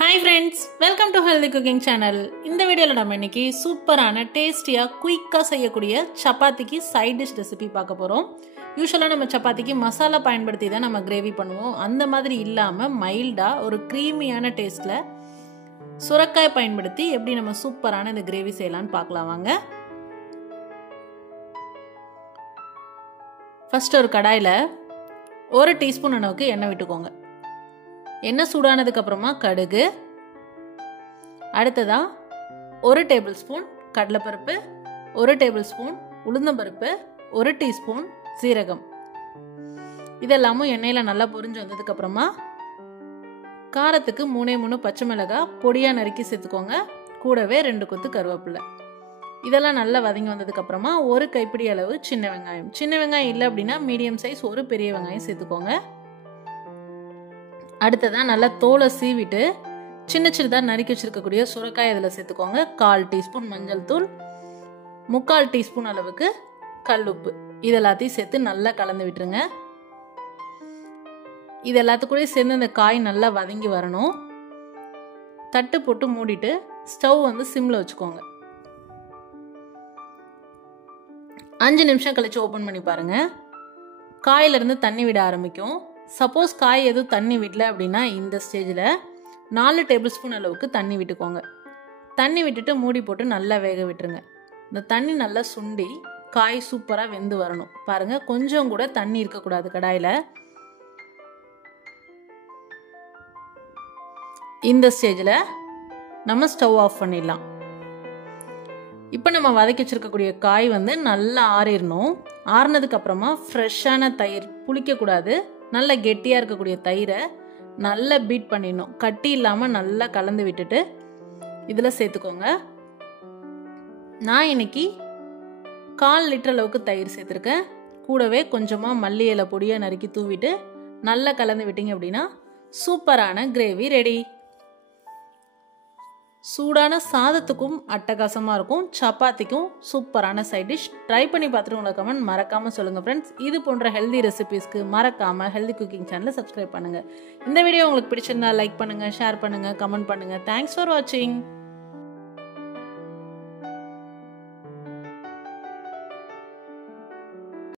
Hi friends, welcome to Healthy Cooking Channel. இந்த வீடியோல நம்ம இன்னைக்கு சூப்பரான டேஸ்டியா குயிக்கா செய்யக்கூடிய சப்பாத்திக்கு சைட் டிஷ் ரெசிபி பார்க்க போறோம். யூசுவலா நம்ம சப்பாத்திக்கு மசாலா பயன்படுத்தி தான் நம்ம கிரேவி பண்ணுவோம். அந்த மாதிரி இல்லாம மைல்டா ஒரு கிரீமியான டேஸ்ட்ல சுரக்காய் பயன்படுத்தி எப்படி நம்ம சூப்பரான இந்த கிரேவி செய்யலாம்னு பார்க்கலாம் வாங்க. ஃபர்ஸ்ட் ஒரு கடாயில 1 டீஸ்பூன் அளவுக்கு எண்ணெய் விட்டுக்கோங்க. எண்ணெய் சூடானதுக்கு அப்புறமா கடுகு, அடுத்ததா 1 டேபிள் ஸ்பூன் கடலைப்பருப்பு, 1 டேபிள் ஸ்பூன் உளுந்தம்பருப்பு, 1 டீஸ்பூன் சீரகம். இதெல்லாமும் எண்ணெயில் நல்லா பொரிஞ்சு வந்ததுக்கு அப்புறமா காரத்துக்கு 3 பச்சை மிளகாய் பொடியாக நறுக்கி சேர்த்துக்கோங்க. கூடவே 2 கொத்து கருவேப்பிலை. இதெல்லாம் நல்லா வதங்கி வந்ததுக்கு அப்புறமா 1 கைப்பிடி அளவு சின்ன வெங்காயம். சின்ன வெங்காயம் இல்லை அப்படின்னா மீடியம் சைஸ் 1 பெரிய வெங்காயம் சேர்த்துக்கோங்க. அடுத்ததான் நல்லா தோலை சீவிட்டு சின்ன சின்னதாக நறுக்கி வச்சிருக்கக்கூடிய சுரைக்காய் இதில் சேர்த்துக்கோங்க. 1/4 டீஸ்பூன் மஞ்சள் தூள், 3/4 டீஸ்பூன் அளவுக்கு கல்லுப்பு, இது எல்லாத்தையும் சேர்த்து நல்லா கலந்து விட்டுருங்க. இது எல்லாத்துக்கூடயும் சேர்ந்து இந்த காய் நல்லா வதங்கி வரணும். தட்டு போட்டு மூடிட்டு ஸ்டவ் சிம்மில் வச்சுக்கோங்க. 5 நிமிஷம் கழிச்சு ஓப்பன் பண்ணி பாருங்க. காயிலிருந்து தண்ணி விட ஆரம்பிக்கும். சப்போஸ் காய் எதுவும் தண்ணி விடல அப்படின்னா இந்த ஸ்டேஜில் 4 டேபிள் ஸ்பூன் அளவுக்கு தண்ணி விட்டுக்கோங்க. தண்ணி விட்டுட்டு மூடி போட்டு நல்லா வேக விட்டுருங்க. இந்த தண்ணி நல்லா சுண்டி காய் சூப்பராக வெந்து வரணும். பாருங்க, கொஞ்சம் கூட தண்ணி இருக்கக்கூடாது கடாயில். இந்த ஸ்டேஜில் நம்ம ஸ்டவ் ஆஃப் பண்ணிடலாம். இப்போ நம்ம வதக்கி வச்சிருக்கக்கூடிய காய் நல்லா ஆறிடணும். ஆறினதுக்கு அப்புறமா ஃப்ரெஷ்ஷான தயிர், புளிக்கக்கூடாது, நல்ல கெட்டியாக இருக்கக்கூடிய தயிரை நல்லா பீட் பண்ணிடணும். கட்டி இல்லாமல் நல்லா கலந்து விட்டுட்டு இதில் சேர்த்துக்கோங்க. நான் இன்னைக்கு 1/4 லிட்டர் அளவுக்கு தயிர் சேர்த்துருக்கேன். கூடவே கொஞ்சமாக மல்லி இலை பொடியை நறுக்கி தூவிட்டு நல்லா கலந்து விட்டீங்க அப்படின்னா சூப்பரான கிரேவி ரெடி. சூடான சாதத்துக்கும் அட்டகாசமாக இருக்கும், சப்பாத்திக்கும் சூப்பரான சைட் டிஷ். ட்ரை பண்ணி பார்த்துட்டு உங்களை கமெண்ட் மறக்காமல் சொல்லுங்கள் ஃப்ரெண்ட்ஸ். இது போன்ற ஹெல்தி ரெசிபீஸ்க்கு மறக்காமல் ஹெல்தி குக்கிங் சேனலை சப்ஸ்கிரைப் பண்ணுங்கள். இந்த வீடியோ உங்களுக்கு பிடிச்சிருந்தா லைக் பண்ணுங்கள், ஷேர் பண்ணுங்கள், கமெண்ட் பண்ணுங்கள். தேங்க்ஸ் ஃபார் வாட்சிங்.